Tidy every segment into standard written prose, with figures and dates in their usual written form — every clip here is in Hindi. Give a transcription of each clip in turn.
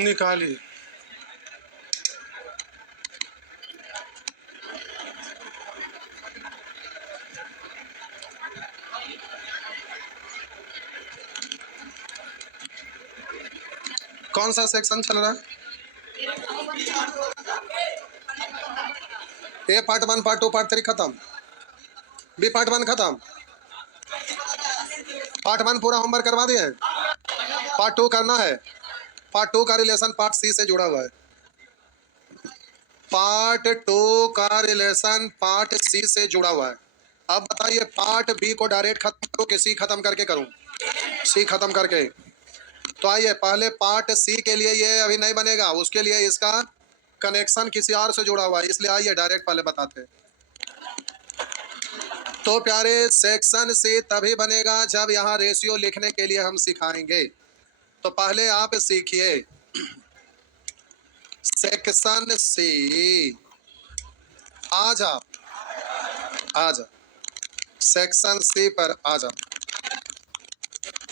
निकालिए। कौन सा सेक्शन चल रहा है? ए पार्ट 1, पार्ट 2, पार्ट 3 खत्म। बी पार्ट 1 खत्म। पार्ट 1 पूरा होमवर्क करवा दिए। पार्ट 2 करना है। पार्ट 2 का रिलेशन पार्ट सी से जुड़ा हुआ है। पार्ट 2 का रिलेशन पार्ट सी से जुड़ा हुआ है। अब बताइए, पार्ट बी को डायरेक्ट खत्म करूं कि सी खत्म करके करूं? सी खत्म करके। तो आइए, पहले पार्ट सी के लिए ये अभी नहीं बनेगा, उसके लिए इसका कनेक्शन किसी और से जुड़ा हुआ है, इसलिए आइए डायरेक्ट पहले बताते हैं। तो प्यारे, सेक्शन सी तभी बनेगा जब यहाँ रेशियो लिखने के लिए हम सिखाएंगे। तो पहले आप सीखिए सेक्शन सी। आ जा सेक्शन सी पर आ जा।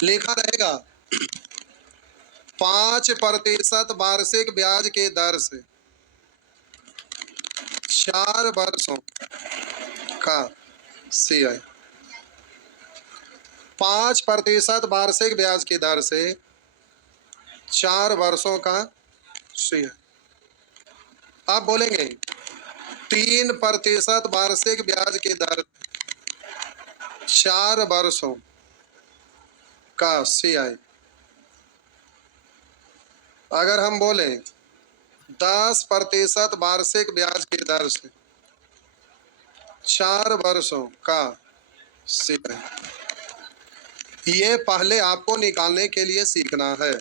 लिखा रहेगा 5% वार्षिक ब्याज के दर से 4 वर्षों का CI। 5% वार्षिक ब्याज की दर से 4 वर्षों का CI। आप बोलेंगे 3% वार्षिक ब्याज की दर 4 वर्षों का CI। अगर हम बोले 10% वार्षिक ब्याज की दर से 4 वर्षों का CI, ये पहले आपको निकालने के लिए सीखना है।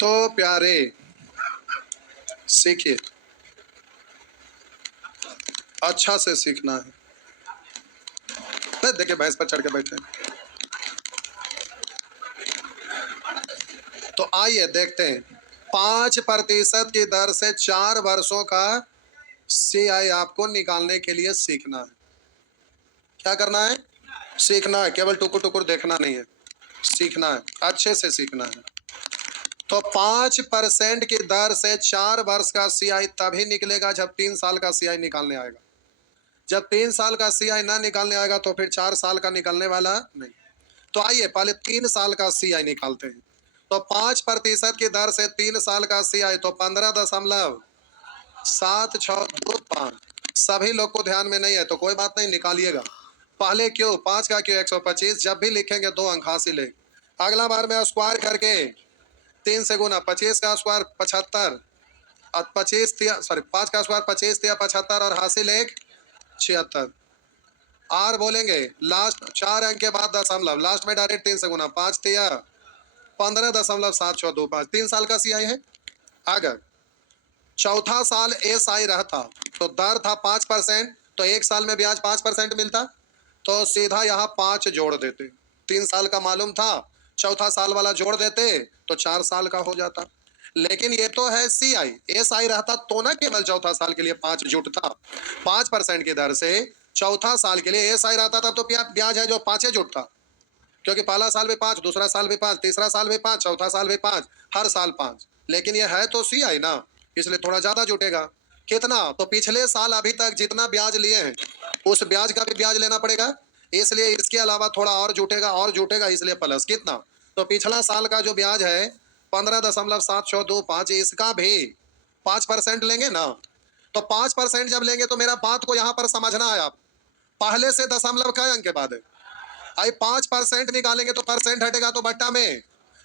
तो प्यारे, सीखिए, अच्छा से सीखना है। देखिए, भैंस पर चढ़ के बैठे। तो आइए देखते हैं, 5% की दर से 4 वर्षों का CI आपको निकालने के लिए सीखना है। क्या करना है? सीखना है, केवल टुकुर टुकुर देखना नहीं है, सीखना है, अच्छे से सीखना है। तो 5% की दर से 4 वर्ष का CI तभी निकलेगा जब 3 साल का CI निकालने आएगा। जब 3 साल का CI ना निकालने आएगा तो फिर 4 साल का निकलने वाला नहीं। तो आइए पहले 3 साल का CI निकालते हैं। तो 5% की दर से 3 साल का CI, तो 15.7625। सभी लोग को ध्यान में नहीं है तो कोई बात नहीं, निकालिएगा। पहले क्यों 5 का क्यों 125, जब भी लिखेंगे 2 अंक हासिल है। अगला बार में स्क्वायर करके 3 से गुना, 25 का स्क्वायर 75 और 5 का स्क्वायर 25 या 75 और हासिल 1 76। आर बोलेंगे लास्ट 4 अंक के बाद दशमलव, लास्ट में डायरेक्ट 3 से गुना, 5 या 15.7625। 3 साल का CI है। अगर चौथा साल SI रहता तो दर था 5%, तो 1 साल में ब्याज 5% मिलता, तो सीधा यहाँ 5 जोड़ देते। 3 साल का मालूम था, चौथा साल वाला जोड़ देते तो 4 साल का हो जाता। लेकिन ये तो है CI, SI रहता तो ना केवल चौथा साल के लिए 5 जुटता। 5% की दर से चौथा साल के लिए SI रहता था तो ब्याज है जो 5 जुटता, क्योंकि पहला साल भी 5, दूसरा साल भी 5, तीसरा साल भी 5, चौथा साल भी 5, हर साल 5। लेकिन ये है तो CI ना, इसलिए थोड़ा ज्यादा जुटेगा। कितना? तो पिछले साल अभी तक जितना ब्याज लिए हैं उस ब्याज का भी ब्याज लेना पड़ेगा, इसलिए इसके अलावा थोड़ा और जुटेगा, इसलिए प्लस। कितना? तो पिछला साल का जो ब्याज है 15.7625, इसका भी 5% लेंगे ना। तो 5% जब लेंगे तो मेरा बात को यहाँ पर समझना है। आप पहले से दशमलव का अंक के बाद है, आई 5% निकालेंगे तो परसेंट हटेगा तो बट्टा में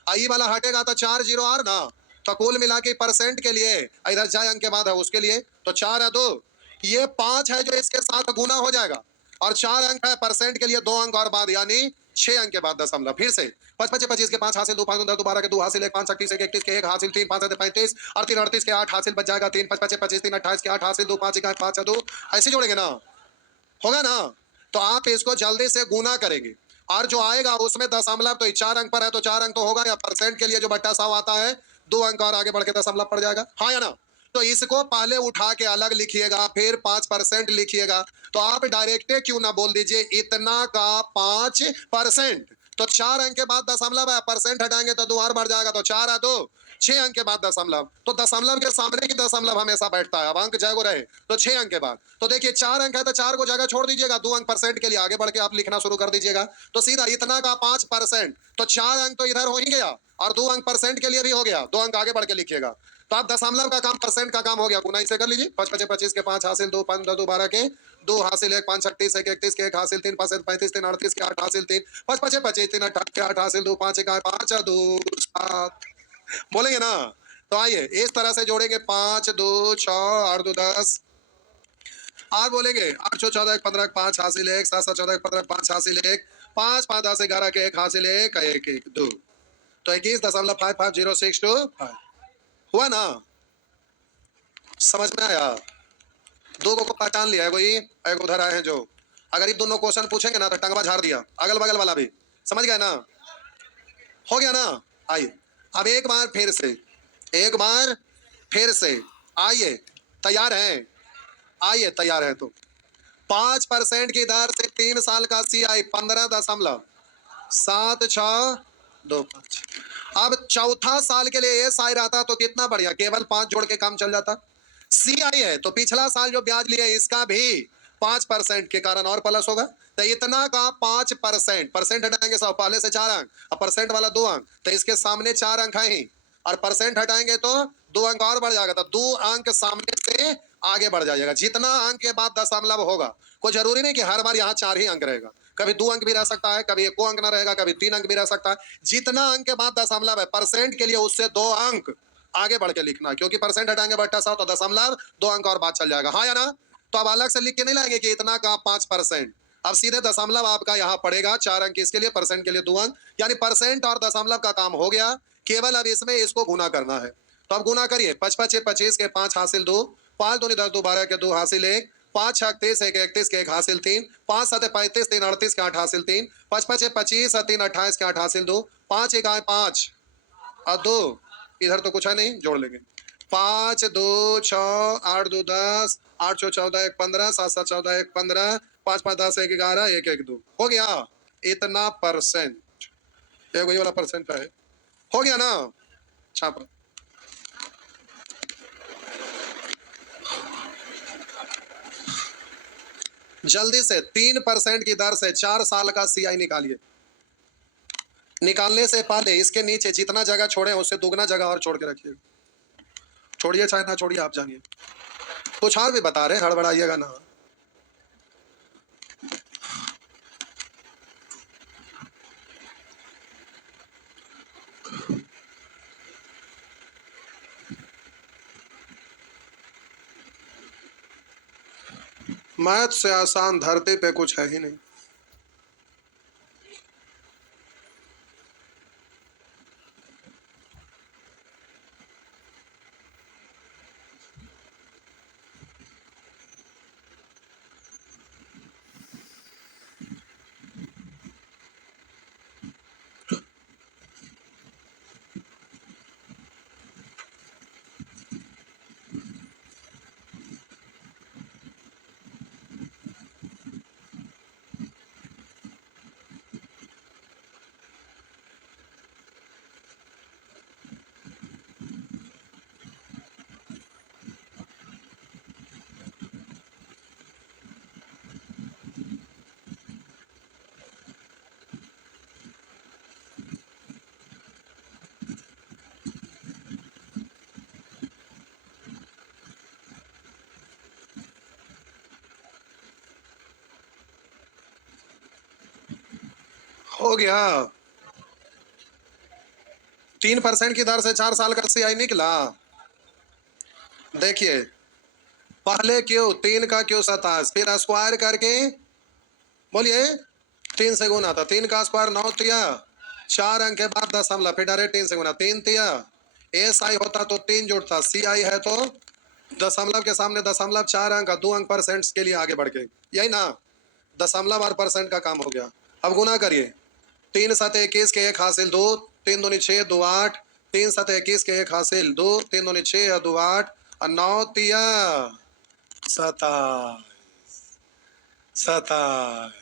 आई वाला हटेगा तो 4 जीरो आर ना। तो कुल मिला के परसेंट के लिए इधर जाए अंक के बाद है उसके लिए, तो 4 है 2, ये 5 है जो इसके साथ गुना हो जाएगा, और 4 अंक है परसेंट के लिए 2 अंक और बाद, यानी 6 अंक के बाद दशमलव। फिर से 5 25 के 5 हासिल, 2 5 10 12 के 2 हासिल, 1 5 36 1 31 के 1 हासिल, 3 5 35 और 3 38 के 8 हासिल, बच जाएगा 3 5 25 25 3 28 के 8 हासिल, 2 5 1 5 2। ऐसे जोड़ेंगे ना, होगा ना। तो आप इसको जल्दी से गुना करेंगे और जो आएगा उसमें दशमलव, तो 4 अंक पर है तो 4 अंक तो होगा, या परसेंट के लिए जो बट्टा 100 आता है 2 अंक और आगे बढ़ के दशमलव पड़ जाएगा, हाँ या ना। तो इसको पहले उठा के अलग लिखिएगा, फिर 5% लिखिएगा। तो आप डायरेक्ट क्यों ना बोल दीजिए इतना का 5%, तो 4 अंक के बाद दशमलव है, परसेंट हटाएंगे तो 2 और बढ़ जाएगा, तो 4 है 2, 6 अंक के बाद दशमलव, तो दशमलव के सामने की दशमलव हमेशा बैठता है। अब अंक जय को रहे तो 6 अंक के बाद, तो देखिए 4 अंक है तो 4 को जगह छोड़ दीजिएगा, 2 अंक परसेंट के लिए आगे बढ़ के आप लिखना शुरू कर दीजिएगा। तो सीधा इतना का 5%, तो 4 अंक तो इधर हो ही गया और 2 अंक परसेंट के लिए भी हो गया, 2 अंक आगे बढ़ के लिखिएगा। तो आप दशमलव का काम परसेंट का काम हो गया, गुना इसे कर लीजिए। 5 5 25 के 5 हासिल 2, 5 2 12 के 2 हासिल 1, 5 36 1 31 के 1 हासिल 3, 5 35 3 38 के 8 हासिल 3, 5 5 25 3 28 के 8 हासिल 2, 5 1 5 2 7, बोलेंगे ना। तो आइए इस तरह से जोड़ेंगे, 5 2 6 8 2 10, और बोलेंगे 8 6 14 1 15 5 हासिल 1, 7 7 14 1 15 5 हासिल 1, 5 5 10 11 के 1 हासिल 1 1 1 2, तो 21.55062 हुआ ना। समझ में आया? दो को पहचान लिया है कोई, एक उधर आए हैं जो, अगर ये दोनों क्वेश्चन पूछेंगे ना तो टंगवा झाड़ दिया, अगल बगल वाला भी समझ गया ना, हो गया ना। आइए अब एक बार फिर से आइए, तैयार हैं? आइए तैयार है तो 5% की दर से 3 साल का CI 15.7625। अब चौथा साल के लिए SI रहता तो कितना बढ़िया, केवल 5 जोड़ के काम चल जाता। CI है तो पिछला साल जो ब्याज लिया इसका भी 5% के कारण और प्लस होगा, तो इतना का 5%, परसेंट हटाएंगे सब, पहले से 4 अंक, अब परसेंट वाला 2 अंक, तो इसके सामने 4 अंक है ही, और परसेंट हटाएंगे तो 2 अंक और बढ़ जाएगा, तो 2 अंक सामने से आगे बढ़ जाएगा। जितना अंक के बाद दशमलव होगा, कोई जरूरी नहीं कि हर बार यहाँ 4 ही अंक रहेगा, कभी 2 अंक भी रह सकता है, कभी 1 अंक ना रहेगा, कभी 3 अंक भी रह सकता है। जितना अंक के बाद दशमलव है परसेंट के लिए उससे 2 अंक आगे बढ़ के लिखना, क्योंकि परसेंट हटाएंगे बट्टा 100 तो दशमलव 2 अंक और बात चल जाएगा, हाँ या ना। तो अब अलग से लिख के नहीं लाएंगे कि इतना का 5%, अब सीधे दशमलव आपका यहाँ पड़ेगा, 4 अंक इसके लिए, परसेंट के लिए 2 अंक, यानी परसेंट और दशमलव का काम हो गया, केवल अब इसमें इसको गुना करना है। तो अब गुना करिए, 5 5 25 के 5 हासिल 2, 5 2 10 2 12 के 2 हासिल 1, 5 6 31 1 31 के 1 हासिल 3, 5 7 35 3 38 के 8 हासिल 3, 5 5 25 3 28 के 8 हासिल 2, 5 1 5 और 2, इधर तो कुछ है नहीं, जोड़ लेंगे, 5 2 6 8 2 10, 8 6 14 1 15, 7 7 14 1 15, 5 5 10 1 11 1 1 2, हो गया इतना परसेंट, ये वही वाला परसेंट है, हो गया ना। छापा जल्दी से 3% की दर से 4 साल का CI निकालिए। निकालने से पहले इसके नीचे जितना जगह छोड़े उससे दुगना जगह और छोड़ के रखिए, छोड़िए चाहे ना छोड़िए आप जानिए, कुछ और भी बता रहे, हड़बड़ाइएगा ना। मैथ से आसान धरती पे कुछ है ही नहीं। हो गया 3% की दर से 4 साल का CI निकला। देखिए पहले क्यों 3 का क्यों 27, फिर स्क्वायर करके बोलिए 3 से गुना था, 3 का स्क्वायर 9 तिया, 4 अंक के बाद दशमलव, फिर डायरेक्ट 3 से गुना, 3 तिया, SI होता तो 3 जोड़ता, CI है तो दशमलव के सामने दशमलव, 4 अंक, 2 अंक परसेंट के लिए आगे बढ़ के, यही ना, दशमलव और परसेंट का काम हो गया। अब गुना करिए, 3 7 21 के 1 हासिल 2, 3 दूनी 6 2 8, 3 7 21 के 1 हासिल 2, 3 दूनी 6 2 8 और 9 तिया 27 27।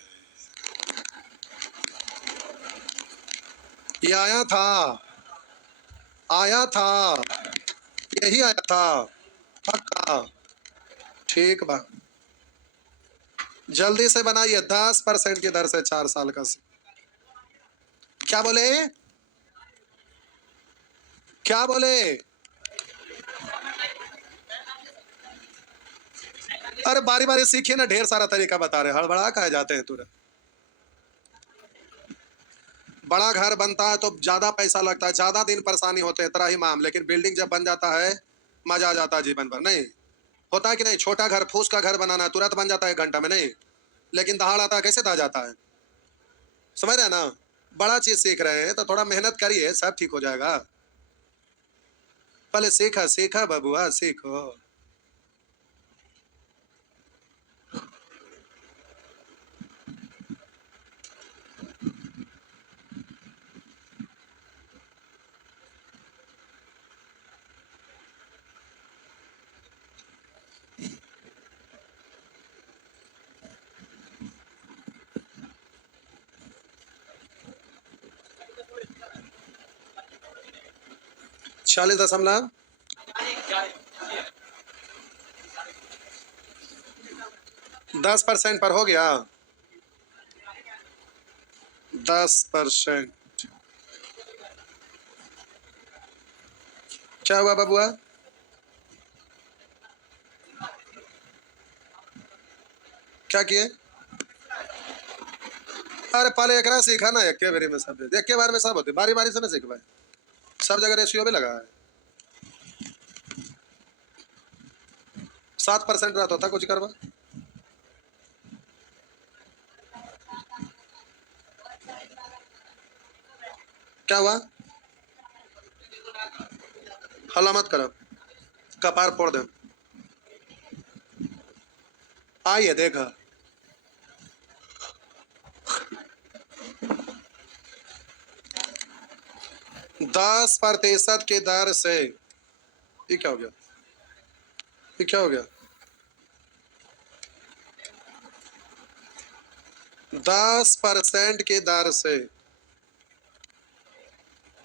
ये आया था, आया था, यही आया था पक्का। ठीक बा, जल्दी से बनाइए। 10% की दर से 4 साल का। क्या बोले, क्या बोले? अरे बारी बारी सीखिए ना, ढेर सारा तरीका बता रहे, हड़बड़ा कहे जाते हैं तुरंत। बड़ा घर बनता है तो ज्यादा पैसा लगता है, ज्यादा दिन परेशानी होते हैं, त्राही माम, लेकिन बिल्डिंग जब बन जाता है मजा आ जाता है जीवन भर। नहीं होता है कि नहीं? छोटा घर, फूस का घर बनाना है, तुरंत बन जाता है 1 घंटा में, नहीं? लेकिन दहाड़ आता है, कैसे दहा जाता है? समझ रहे हैं ना? बड़ा चीज सीख रहे हैं तो थोड़ा मेहनत करिए, सब ठीक हो जाएगा। पहले सीखा सीखा बबुआ, सीखो। चालीस दशमलव 10% पर हो गया। 10%। क्या हुआ बबुआ? क्या किए? अरे पहले एकरा सीखा ना, एक के बारे में सब, एक के बार में सब होते, बारी बारी से ना सीख पाए। सब जगह रेशियो में लगा है। 7% रहता था कुछ करवा। क्या हुआ? हल्ला मत करो, कपार फोड़ दे। आइए देखा, 10% की दर से, ये क्या हो गया? ये क्या हो गया? 10% की दर से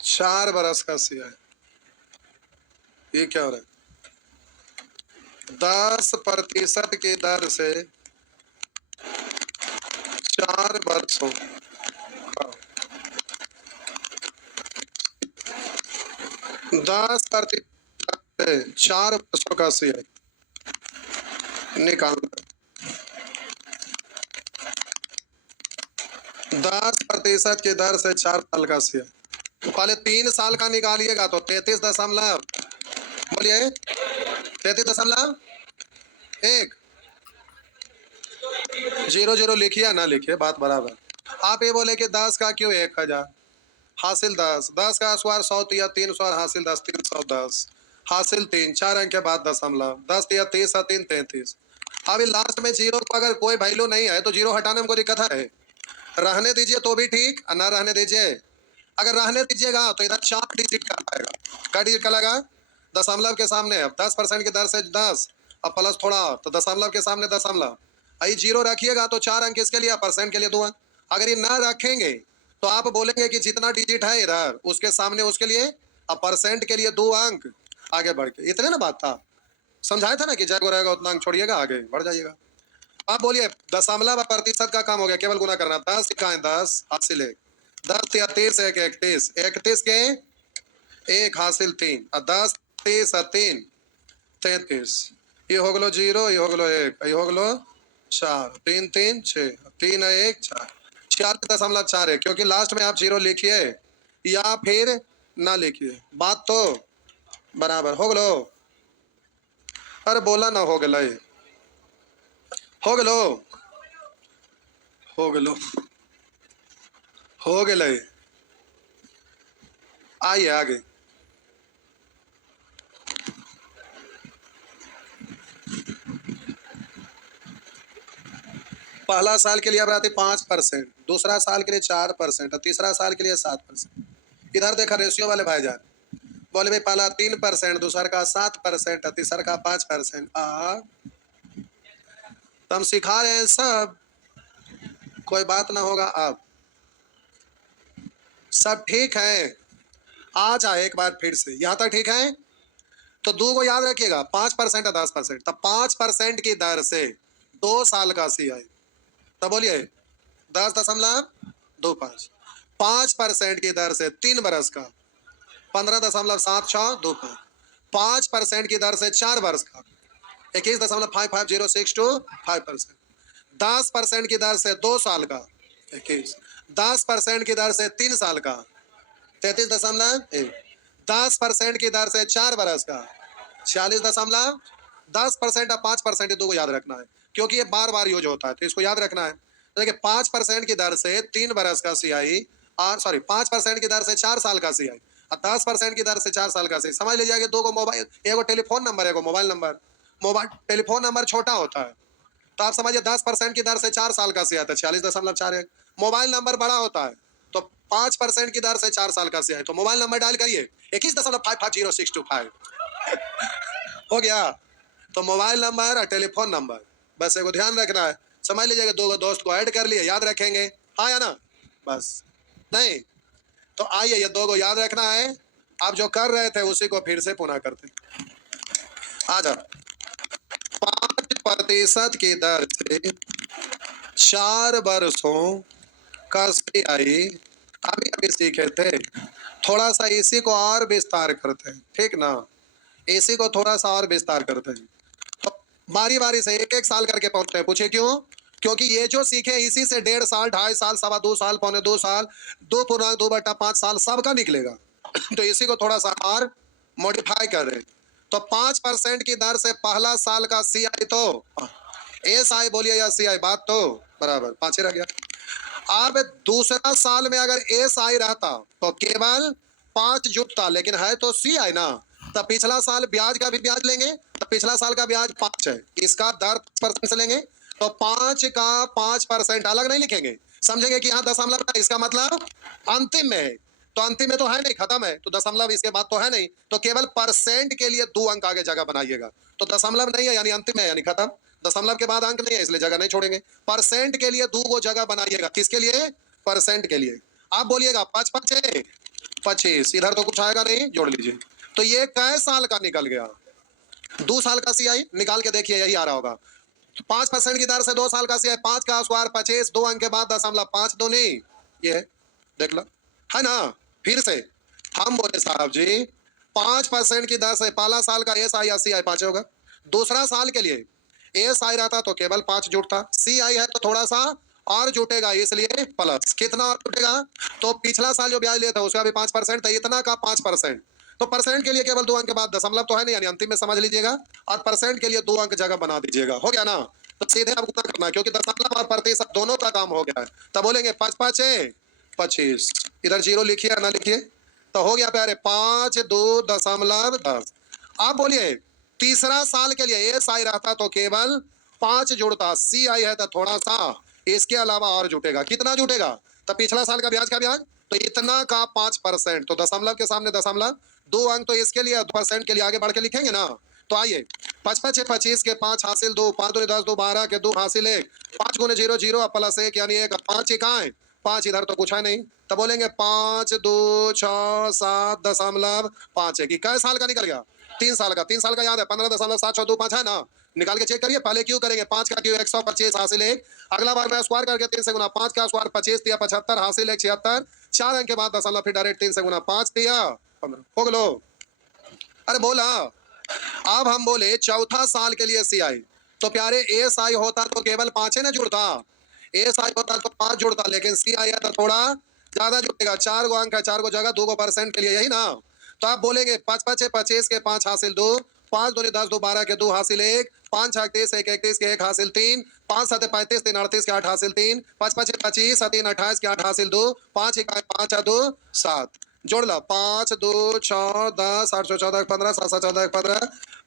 4 बरस का सिया है। ये क्या हो रहा है? 10% की दर से 4 वर्षों का, 10% से 4 वर्षों का सिया निकाल। 10% की दर से 4 साल का सिया, तो पहले 3 साल का निकालिएगा तो 33 दशमलव, बोलिए 33 दशमलव 1। 0 0 लिखिए ना लिखिए, बात बराबर। आप ये बोले कि 10 का क्यों 1000, हासिल 10, 10 का स्क्वायर 100 तिया 300, हासिल 10, 310, हासिल 3, 4 अंक के बाद दशमलव, 10 तिया 30, 3 33। अभी लास्ट में जीरो को अगर कोई वैल्यू नहीं है तो जीरो हटाने में कोई दिक्कत है? रहने दीजिए तो भी ठीक, ना रहने दीजिए। अगर रहने दीजिएगा तो इधर 4 डिजिट का आएगा। क्या डिजिट का लगा? दशमलव के सामने अब 10% की दर से 10, अब प्लस थोड़ा और तो दशमलव के सामने दशमलव। आई जीरो रखिएगा तो 4 अंक इसके लिए, परसेंट के लिए 2 अंक। अगर ये ना रखेंगे तो आप बोलेंगे कि जितना डिजिट है इधर उसके सामने उसके लिए, अब परसेंट के लिए 2 अंक आगे बढ़ के। इतने ना बात था, समझाया था ना कि जय रहेगा उतना अंक छोड़िएगा, आगे बढ़ जाइएगा। आप बोलिए दशमलव प्रतिशत का काम हो गया, केवल गुना करना। 10 इकाई 10 हासिल 1, 10 या 30 1 31, 31 के 1 हासिल 3, और 10 30 3 33। ये हो गलो 0, ये हो गलो 1, ये हो गलो 4, 3 3 6, 3 1 4, 4.4 है, क्योंकि लास्ट में आप 0 लिखिए या फिर ना लिखिए, बात तो बराबर हो गलो। अरे बोला ना, हो गलो, हो गलो, हो गलो, हो गए। आइए आगे। पहला साल के लिए अब आते 5%, दूसरा साल के लिए 4%, और तीसरा साल के लिए 7%। इधर देखा रेशियो वाले भाईजान, बोले भाई पहला 3%, दूसरा का 7%, और तीसरा का 5%। तो हम सिखा रहे हैं सब, कोई बात ना होगा। आप सब ठीक है। आ जाए एक बार फिर से, यहाँ तक ठीक है। तो दो को याद रखिएगा, 5% और 10%। तब 5% की दर से 2 साल का CI, तब बोलिए 10.25। 5% की दर से 3 बरस का 15.7625। 5% की दर से 4 वर्ष का 21.55062 5%। 10% की दर से 2 साल का 21। 10% की दर से 3 साल का 33.1। 10% की दर से 4 बरस का 46. 10% और 5% ये दो को याद रखना है, क्योंकि ये बार बार यूज होता है, तो इसको याद रखना है। तो देखिए 5% की दर से 3 बरस का CI, और सॉरी 5% की दर से 4 साल का CI, और 10% की दर से 4 साल का CI। समझ लीजिए कि दो को मोबाइल, एक टेलीफोन नंबर, एक mobile number. Mobile telephone number छोटा होता है, तो आप समझिए 10% की दर से 4 साल का CI आता है 46.41। मोबाइल नंबर बड़ा होता है, तो 5% की दर से 4 साल का CI। तो मोबाइल नंबर डायल करिए 21.550625। हो गया। तो मोबाइल नंबर और टेलीफोन नंबर, बस एक ध्यान रखना है। समझ लीजिएगा दो दोस्त को ऐड कर लिए, याद रखेंगे, हाँ या ना? बस नहीं तो आइए ये दो को याद रखना है। आप जो कर रहे थे उसी को फिर से पुनः करते आ जाओ। 5% की दर से 4 वर्षों का CI अभी अभी सीखे थे। थोड़ा सा इसी को और विस्तार करते हैं, ठीक ना? इसी को थोड़ा सा और विस्तार करते हैं, तो बारी बारी से एक एक साल करके पहुंचते हैं। पूछे क्यों? क्योंकि ये जो सीखे इसी से 1.5 साल, 2.5 साल, 2.25 साल, 2.25 साल, 2.2/5 साल सबका निकलेगा। तो इसी को थोड़ा सा और मॉडिफाई कर रहे हैं। तो 5% की दर से पहला साल का CI, तो SI बोलिए या CI, बात तो बराबर, 5 ही रह गया। अब दूसरा साल में अगर SI रहता तो केवल 5 जुटता, लेकिन है तो CI ना। तब पिछला साल ब्याज का भी ब्याज लेंगे, तो पिछला साल का ब्याज 5 है, इसका दर 5% से लेंगे, तो 5 का 5% अलग नहीं लिखेंगे, समझेंगे कि यहाँ दशमलव है, इसका मतलब अंतिम में है। तो अंतिम में तो है नहीं, खत्म है, तो दशमलव इसके बाद तो है नहीं, तो केवल परसेंट के लिए 2 अंक आगे जगह बनाइएगा। तो दशमलव नहीं है यानी अंतिम है, यानी खत्म। दशमलव के बाद अंक नहीं है, इसलिए जगह नहीं छोड़ेंगे। परसेंट के लिए 2 गो जगह बनाइएगा, किसके लिए? परसेंट के लिए। आप बोलिएगा 5 5 है 25, इधर तो कुछ आएगा नहीं, जोड़ लीजिए। तो ये कै साल का निकल गया? 2 साल का CI निकाल के देखिए, यही आ रहा होगा। 5% की दर से 2 साल का CI, 5 का स्क्वायर 25, 2 अंक के बाद दशमलव, 5 2 नहीं, ये है, देख लो, है ना? फिर से हम बोले साहब जी 5% की दर से पहला साल का SI या CI 5 होगा। दूसरा साल के लिए SI रहता तो केवल 5 जुटता, CI है तो थोड़ा सा और जुटेगा, इसलिए प्लस। कितना और जुटेगा? तो पिछला साल जो ब्याज लिया था उसका भी 5% था, इतना का 5%। तो परसेंट के लिए केवल 2 अंक के बाद दशमलव तो है नहीं, यानी अंतिम में समझ लीजिएगा, और परसेंट के लिए 2 अंक जगह बना दीजिएगा। हो गया ना? तो सीधे आपको क्या करना है, क्योंकि दशमलव और प्रतिशत दोनों का काम हो गया है, तब बोलेंगे 5 5 25, इधर 0 लिखिए या ना लिखिए, तो हो गया प्यारे 5 2 दशमलव 10। आप बोलिए तीसरा साल के लिए SI रहता तो केवल 5 जुड़ता, CI है तो थोड़ा सा इसके अलावा और जुटेगा। कितना जुटेगा? तो पिछला साल का ब्याज तो इतना का 5%, तो दशमलव के सामने दशमलव, 2 अंक तो इसके लिए, परसेंट के लिए आगे बढ़ के लिखेंगे ना। तो आइए 5 5 25 के 5 हासिल 2, 5 2 10 2 12 के 2 हासिल 1, 5 गुने 0 0 प्लस 1 यानी 1, 5 इकाएं 5, इधर तो कुछ है नहीं, तब बोलेंगे 5 2 6 7 दशमलव 5 है। कि कै साल का निकल गया? 3 साल का। 3 साल का याद है 15.725 है ना? निकाल के चेक करिए। पहले क्यों करेंगे? 5 का क्यों 125 हासिल 1, अगला बार मैं स्क्वायर करके 3 से गुना, 5 का स्क्वायर 25 दिया 75 हासिल 1 76, 4 अंक के बाद दशमलव, फिर डायरेक्ट 3 से गुना, 5 दिया 15। हो गलो, अरे बोला। अब हम बोले चौथा साल के लिए CI, तो प्यारे SI होता तो केवल 5 है ना जुड़ता, SI होता तो 5 जुड़ता, लेकिन CI है तो थोड़ा ज्यादा जुड़ेगा, 4 गो अंक है, 4 गो जगह, 2 गो परसेंट के लिए, यही ना? तो आप बोलेंगे 5 5 25 के 5 हासिल 2, 5 2 10 2 12 के 2 हासिल 1, 5 6 31 1 31 के 1 हासिल 3, 5 7 35 3 38 के 8 हासिल 3, 5 5 25 3 28 के 8 हासिल 2, 5 1 5 2 7, जोड़ ला 5 2 6 10 8 14 15 7 7 14 15,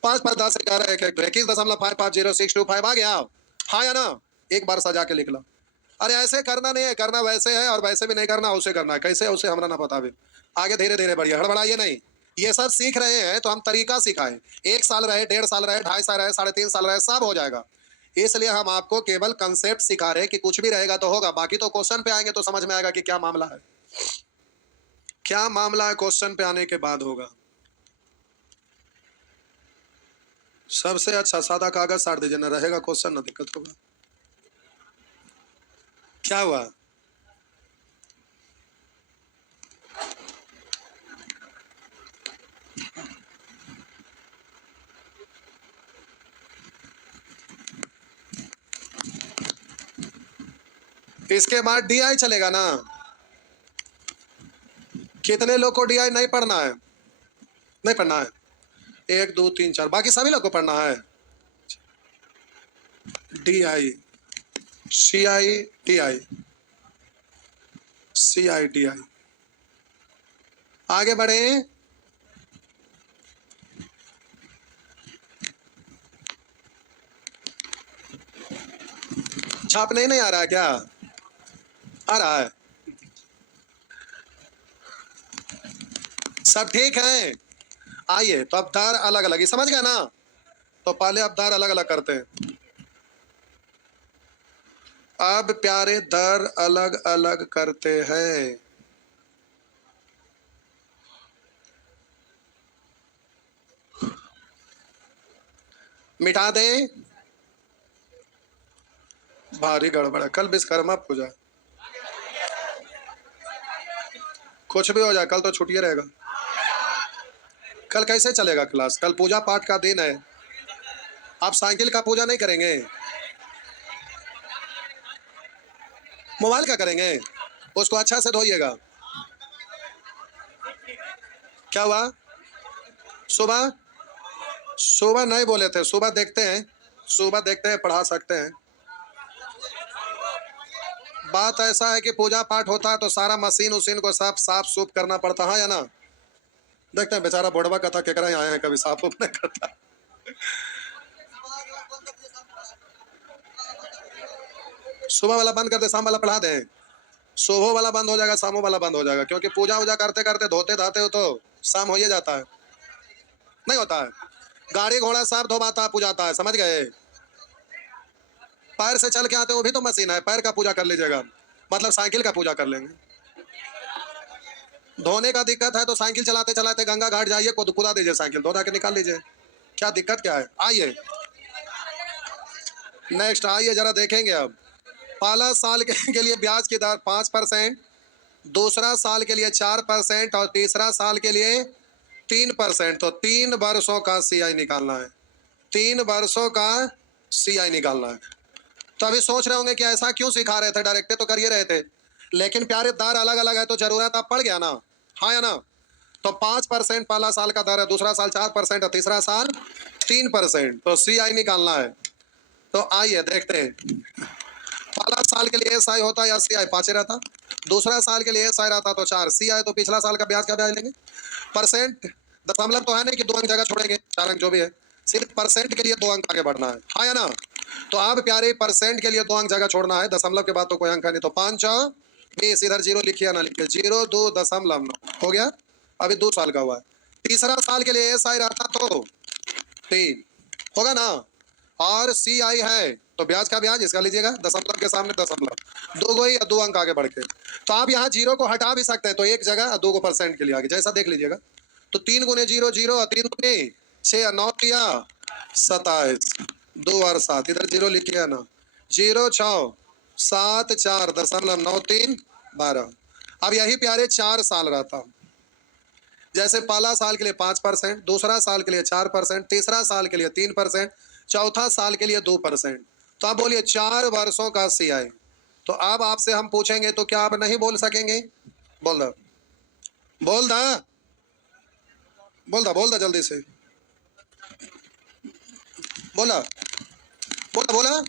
5 5 10 11 1 21.5500625 आ गया, हाँ या ना? एक बार सजा के लिख लो। अरे ऐसे करना नहीं है, करना वैसे है, और वैसे भी नहीं करना, उसे करना है। कैसे उसे हमरा ना बतावे, आगे धीरे धीरे बढ़िए, हड़बड़ाइए नहीं। ये सब सीख रहे हैं तो हम तरीका सिखाएं। 1 साल रहे, 1.5 साल रहे, 2.5 साल रहे, 3.5 साल रहे, सब हो जाएगा। इसलिए हम आपको केवल कंसेप्ट सिखा रहे हैं कि कुछ भी रहेगा तो होगा, बाकी तो क्वेश्चन पे आएंगे तो समझ में आएगा कि क्या मामला है। क्या मामला है क्वेश्चन पे आने के बाद होगा। सबसे अच्छा सादा कागज साट दीजिए, ना रहेगा क्वेश्चन ना दिक्कत होगा। क्या हुआ? इसके बाद डीआई चलेगा ना। कितने लोग को डीआई नहीं पढ़ना है? नहीं पढ़ना है? 1 2 3 4, बाकी सभी लोग को पढ़ना है। DI, CI, TI, CI, TI. आगे बढ़े। छापने नहीं आ रहा है क्या? आ रहा है? सब ठीक है। आइए, तो अब दर अलग अलग ही समझ गया ना। तो पहले अब दर अलग अलग करते हैं। अब प्यारे दर अलग अलग करते हैं। मिटा दें। भारी गड़बड़ है, कल विश्वकर्मा पूजा। कुछ भी हो जाए, कल तो छुट्टी रहेगा। कल कैसे चलेगा क्लास? कल पूजा पाठ का दिन है। आप साइकिल का पूजा नहीं करेंगे? मोबाइल का करेंगे? उसको अच्छा से धोइएगा। क्या हुआ? सुबह सुबह नहीं बोले थे, सुबह देखते हैं। सुबह देखते हैं, पढ़ा सकते हैं। बात ऐसा है कि पूजा पाठ होता है तो सारा मशीन उसीन को साफ साफ सूफ करना पड़ता है या ना। देखते हैं बेचारा बोड़वा कथा केकरा आए हैं, कभी साफ उफ नहीं करता। सुबह वाला बंद कर दे, शाम वाला पढ़ा दें। सुबह वाला बंद हो जाएगा, शामों वाला बंद हो जाएगा, क्योंकि पूजा वूजा करते करते धोते धाते हो तो शाम हो ही जाता है। नहीं होता है? गाड़ी घोड़ा सब धोवाता है, पूजाता है, समझ गए? पैर से चल के आते हो, वो भी तो मशीन है। पैर का पूजा कर लीजिएगा, मतलब साइकिल का पूजा कर लेंगे। धोने का दिक्कत है तो साइकिल चलाते चलाते गंगा घाट जाइए, कुदा दीजिए साइकिल, धो धा के निकाल लीजिए। क्या दिक्कत क्या है? आइए नेक्स्ट, आइए जरा देखेंगे। अब पहला साल के लिए ब्याज की दर 5%, दूसरा साल के लिए 4% और तीसरा साल के लिए 3%। तो 3 वर्षों का सीआई निकालना है। 3 वर्षों का सीआई निकालना है। तो अभी सोच रहे होंगे कि ऐसा क्यों सिखा रहे थे, डायरेक्ट तो कर ही रहे थे। लेकिन प्यारे दर अलग अलग है तो जरूरत अब पड़ गया ना। हाँ या ना? तो 5% पहला साल का दर है, दूसरा साल 4% और तीसरा साल 3%। तो सीआई निकालना है। तो आइए देखते हैं। पहला साल के लिए एस आई होता या सी आई 5 रहता, दूसरा साल के लिए एस आई रहता तो 4, सी आई तो पिछला साल का ब्याज का ब्याज लेंगे। परसेंट दशमलव तो है नहीं कि 2 अंक जगह छोड़ेंगे, 4 अंक जो भी है, सिर्फ परसेंट के लिए 2 अंक आगे बढ़ना है। हाँ या ना? तो अब प्यारे परसेंट के लिए 2 अंक जगह छोड़ना है, दशमलव के बाद तो कोई अंक है नहीं। तो 5 20, इधर 0 लिखिए ना लिखिए, 0.2 हो गया। अभी 2 साल का हुआ है। तीसरा साल के लिए एस आई रहता तो 3 होगा ना, और सी आई है तो ब्याज का ब्याज इसका लीजिएगा, दशमलव के सामने दशमलव, 2 गई और 2 अंक आगे बढ़ के। तो आप यहाँ 0 को हटा भी सकते हैं, तो एक जगह 2 को परसेंट के लिए आगे, जैसा देख लीजिएगा। तो 3 गुने 0 0 और 3 गुने 6 और 9 किया 27, 2 और 7, इधर 0 लिखिएगा ना, 0 6 7 4 दशमलव 9 3 12। अब यही प्यारे 4 साल रहता, जैसे पहला साल के लिए 5%, दूसरा साल के लिए 4%, तीसरा साल के लिए 3%, चौथा साल के लिए 2%। तो आप बोलिए 4 वर्षों का सीआई। तो अब आपसे हम पूछेंगे तो क्या आप नहीं बोल सकेंगे? बोल दो, बोल दा, बोल दा, बोल दा जल्दी से, बोला, बोला, बोला।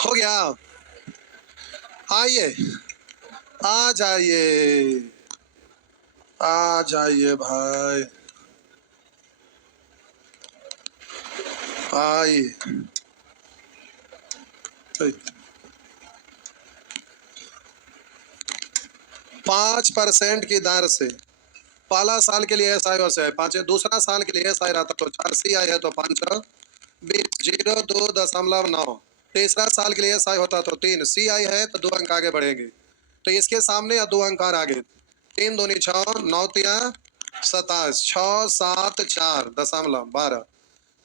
हो गया। आइए, आ जाइए, आ जाइए भाई, आइए। 5% की दर से पहला साल के लिए एस आई और से 5, दूसरा साल के लिए एस आई रहता तो 4 सी आई है तो 5 20 0.2 तीसरा साल के लिए एस आई होता तो 3 सी आई है तो 2 अंक आगे बढ़ेंगे। तो इसके सामने या 2 अंक और आगे, 3 दूनी 6 9 तिया 27 6 7 4 दशमलव 12।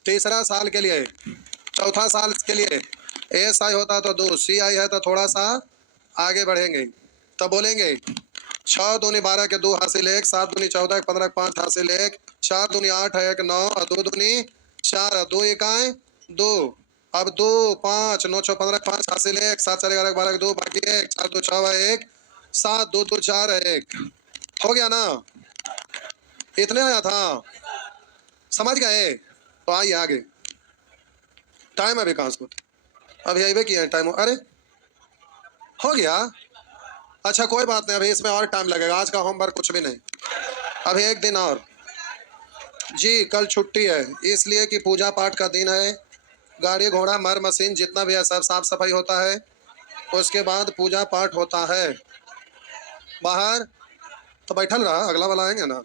तीसरा साल के लिए, चौथा साल के लिए एस आई होता तो 2 सी आई है तो थोड़ा सा आगे बढ़ेंगे। तब बोलेंगे 6 दूनी 12 के 2 हासिल 1, 7 दूनी 14 के 15 के 5 हासिल 1, 4 दूनी 8 है 1 9 और 2 दूनी 4 2 इकाई 2। अब 2 5 9 6 15 5 हासिल 1, 7 4 11 12 के 2 बाकी 1, 4 2 6 1, 7 2 2 4 1। हो गया ना? इतने आया था, समझ गए? तो आइए आगे। टाइम है विकास को, अभी अबे किया है टाइम। अरे हो गया, अच्छा कोई बात नहीं, अभी इसमें और टाइम लगेगा। आज का होमवर्क कुछ भी नहीं, अभी एक दिन और। जी कल छुट्टी है इसलिए कि पूजा पाठ का दिन है। गाड़ी घोड़ा मर मशीन जितना भी है सब साफ सफाई होता है, उसके बाद पूजा पाठ होता है। बाहर तो बैठल रहा, अगला वाला आएंगे ना।